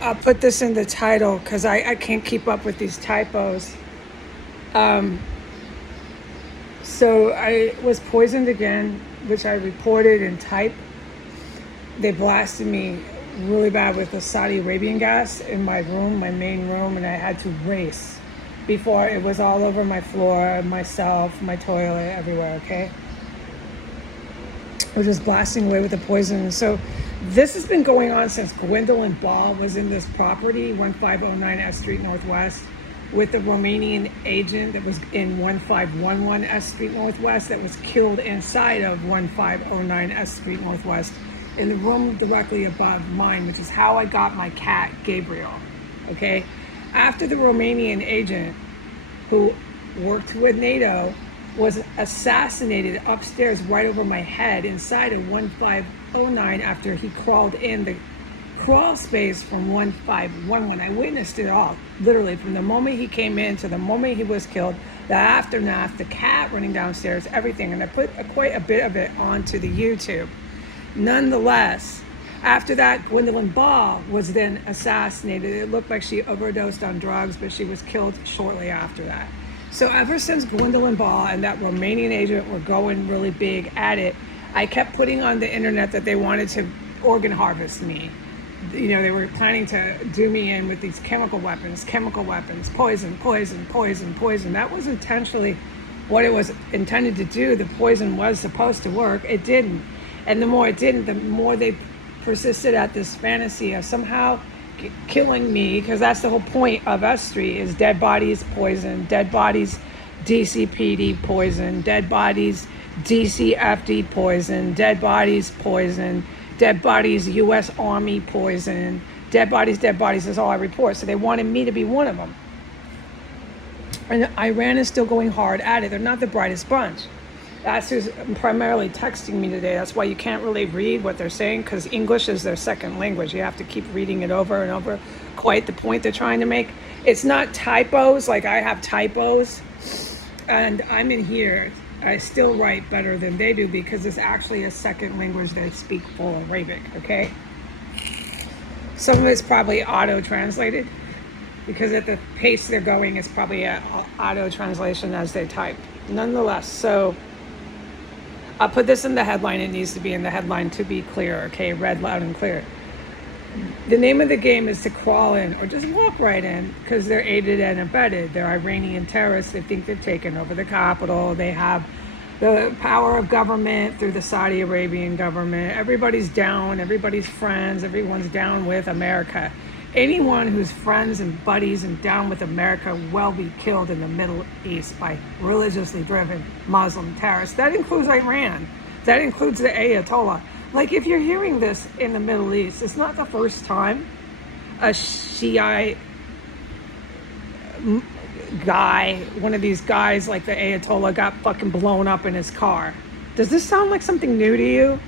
I'll put this in the title because I can't keep up with these typos. So I was poisoned again, which I reported in type. They blasted me really bad with the Saudi Arabian gas in my room, my main room, and I had to race before it was all over my floor, myself, my toilet, everywhere, okay? We're just blasting away with the poison. So this has been going on since Gwen Ball was in this property, 1509 S Street Northwest, with the Romanian agent that was in 1511 S Street Northwest that was killed inside of 1509 S Street Northwest in the room directly above mine, which is how I got my cat, Gabriel, okay? After the Romanian agent who worked with NATO was assassinated upstairs right over my head inside of 1509 after he crawled in the crawl space from 1511. I witnessed it all, literally, from the moment he came in to the moment he was killed, the aftermath, the cat running downstairs, everything. And I put quite a bit of it onto the YouTube. Nonetheless, after that, Gwen Ball was then assassinated. It looked like she overdosed on drugs, but she was killed shortly after that. So ever since Gwen Ball and that Romanian agent were going really big at it, I kept putting on the internet that they wanted to organ harvest me. You know, they were planning to do me in with these chemical weapons, poison. That was intentionally what it was intended to do. The poison was supposed to work. It didn't. And the more it didn't, the more they persisted at this fantasy of somehow killing me, because that's the whole point of S Street, is dead bodies poison, dead bodies DCPD poison, dead bodies DCFD poison, dead bodies poison, dead bodies US Army poison, dead bodies is all I report. So they wanted me to be one of them. And Iran is still going hard at it. They're not the brightest bunch. That's who's primarily texting me today. That's why you can't really read what they're saying, because English is their second language. You have to keep reading it over and over. Quite the point they're trying to make. It's not typos, like I have typos, and I'm in here. I still write better than they do because it's actually a second language they speak full Arabic, okay? Some of it's probably auto-translated because at the pace they're going, it's probably an auto-translation as they type. Nonetheless, so I'll put this in the headline. It needs to be in the headline to be clear, okay? Read loud and clear. The name of the game is to crawl in or just walk right in because they're aided and abetted. They're Iranian terrorists. They think they've taken over the capital. They have the power of government through the Saudi Arabian government. Everybody's down. Everybody's friends. Everyone's down with America. Anyone who's friends and buddies and down with America will be killed in the Middle East by religiously driven Muslim terrorists. That includes Iran. That includes the Ayatollah. Like, if you're hearing this in the Middle East, it's not the first time a Shiite guy, one of these guys like the Ayatollah, got fucking blown up in his car. Does this sound like something new to you?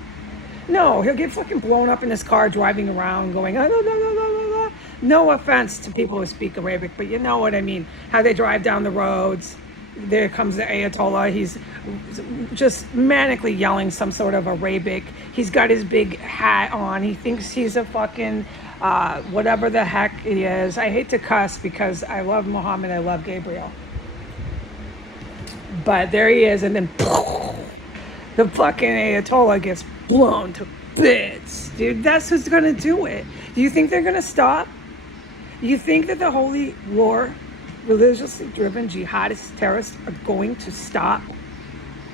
No, he'll get fucking blown up in his car driving around going, oh, no. No offense to people who speak Arabic, but you know what I mean. How they drive down the roads. There comes the Ayatollah. He's just manically yelling some sort of Arabic. He's got his big hat on. He thinks he's a fucking whatever the heck he is. I hate to cuss because I love Muhammad. I love Gabriel. But there he is. And then the fucking Ayatollah gets blown to bits. Dude, that's who's going to do it. Do you think they're going to stop? You think that the holy war, religiously driven jihadist terrorists are going to stop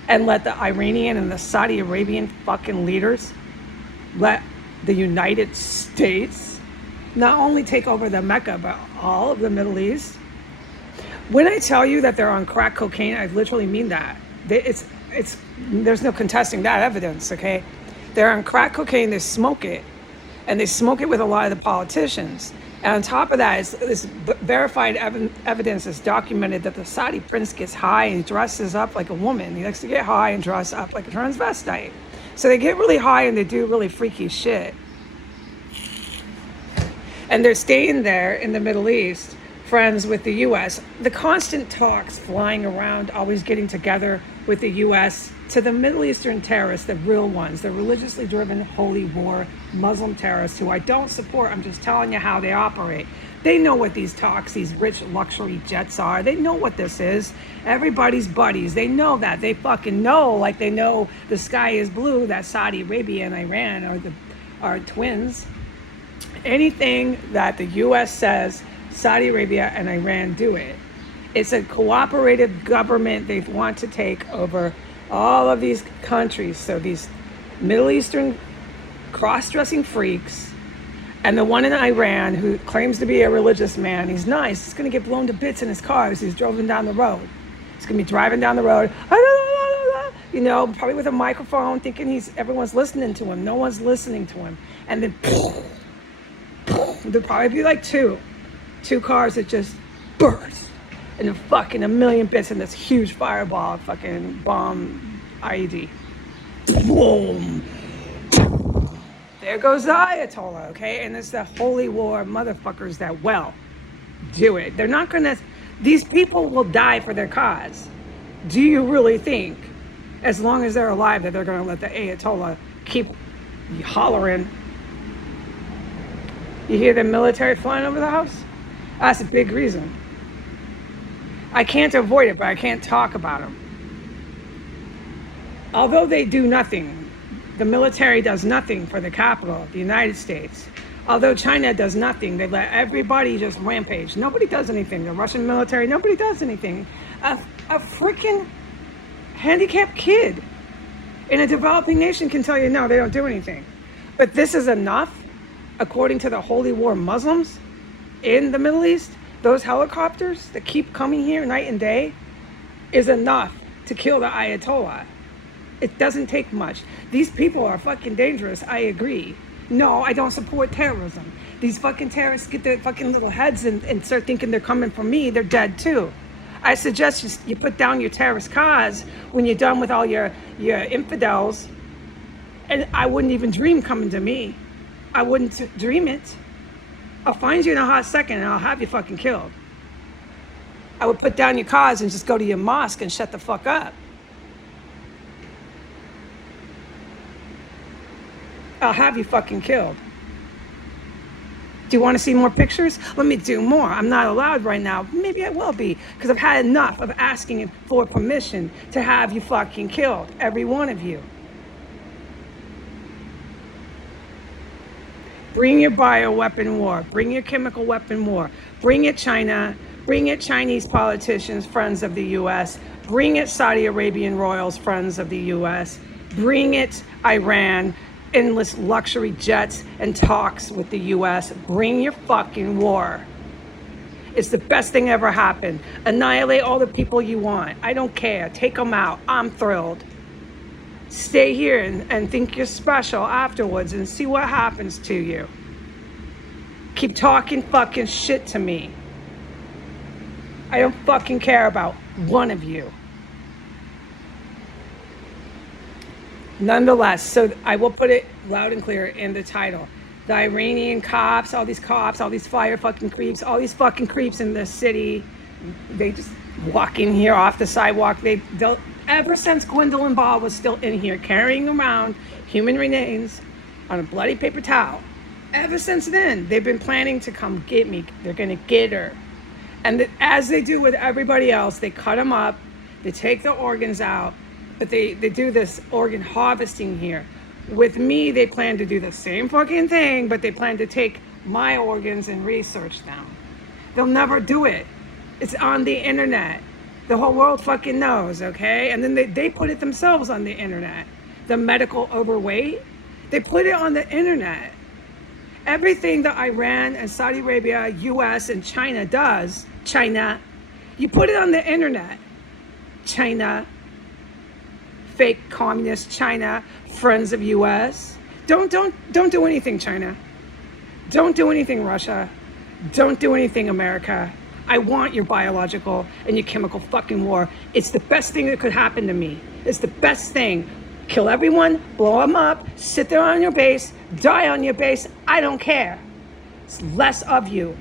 and let the Iranian and the Saudi Arabian fucking leaders let the United States not only take over the Mecca, but all of the Middle East? When I tell you that they're on crack cocaine, I literally mean that. There's no contesting that evidence, okay? They're on crack cocaine, they smoke it, and they smoke it with a lot of the politicians. And on top of that, this verified evidence is documented that the Saudi prince gets high and dresses up like a woman. He likes to get high and dress up like a transvestite. So they get really high and they do really freaky shit. And they're staying there in the Middle East, friends with the U.S. The constant talks flying around, always getting together with the U.S. to the Middle Eastern terrorists, the real ones, the religiously driven holy war Muslim terrorists who I don't support. I'm just telling you how they operate. They know what these talks, these rich luxury jets are. They know what this is. Everybody's buddies. They know that. They fucking know, like they know the sky is blue, that Saudi Arabia and Iran are twins. Anything that the U.S. says, Saudi Arabia and Iran do it. It's a cooperative government. They want to take over all of these countries. So these Middle Eastern cross-dressing freaks, and the one in Iran who claims to be a religious man, he's nice. He's going to get blown to bits in his car as he's driving down the road. He's going to be driving down the road, you know, probably with a microphone, thinking everyone's listening to him. No one's listening to him. And then there'll probably be like two cars that just burst. And fucking a million bits in this huge fireball, fucking bomb IED. Boom. There goes the Ayatollah, okay? And it's the holy war motherfuckers that do it. They're not gonna, these people will die for their cause. Do you really think, as long as they're alive, that they're gonna let the Ayatollah keep hollering? You hear the military flying over the house? That's a big reason. I can't avoid it, but I can't talk about them. Although they do nothing, the military does nothing for the capital, the United States. Although China does nothing, they let everybody just rampage. Nobody does anything. The Russian military, nobody does anything. A freaking handicapped kid in a developing nation can tell you, no, they don't do anything. But this is enough, according to the holy war Muslims in the Middle East. Those helicopters that keep coming here night and day is enough to kill the Ayatollah. It doesn't take much. These people are fucking dangerous, I agree. No, I don't support terrorism. These fucking terrorists get their fucking little heads and start thinking they're coming for me. They're dead too. I suggest you put down your terrorist cause when you're done with all your infidels. And I wouldn't even dream coming to me. I wouldn't dream it. I'll find you in a hot second and I'll have you fucking killed. I would put down your cause and just go to your mosque and shut the fuck up. I'll have you fucking killed. Do you want to see more pictures? Let me do more. I'm not allowed right now. Maybe I will be, because I've had enough of asking for permission to have you fucking killed, every one of you. Bring your bioweapon war. Bring your chemical weapon war. Bring it, China. Bring it, Chinese politicians, friends of the U.S. Bring it, Saudi Arabian royals, friends of the U.S. Bring it, Iran, endless luxury jets and talks with the U.S. Bring your fucking war. It's the best thing ever happened. Annihilate all the people you want. I don't care. Take them out. I'm thrilled. Stay here and think you're special afterwards and see what happens to you. Keep talking fucking shit to me. I don't fucking care about one of you. Nonetheless, so I will put it loud and clear in the title. The Iranian cops, all these fire fucking creeps, all these fucking creeps in this city, they just walk in here off the sidewalk. They'll ever since Gwen Ball was still in here carrying around human remains on a bloody paper towel. Ever since then, they've been planning to come get me. They're going to get her. And as they do with everybody else, they cut them up, they take the organs out, but they do this organ harvesting here. With me, they plan to do the same fucking thing, but they plan to take my organs and research them. They'll never do it. It's on the internet. The whole world fucking knows, okay? And then they put it themselves on the internet. The medical overweight, they put it on the internet. Everything that Iran and Saudi Arabia, US and China does, China, you put it on the internet. China, fake communist China, friends of US. Don't do anything, China. Don't do anything, Russia. Don't do anything, America. I want your biological and your chemical fucking war. It's the best thing that could happen to me. It's the best thing. Kill everyone, blow them up, sit there on your base, die on your base. I don't care. It's less of you.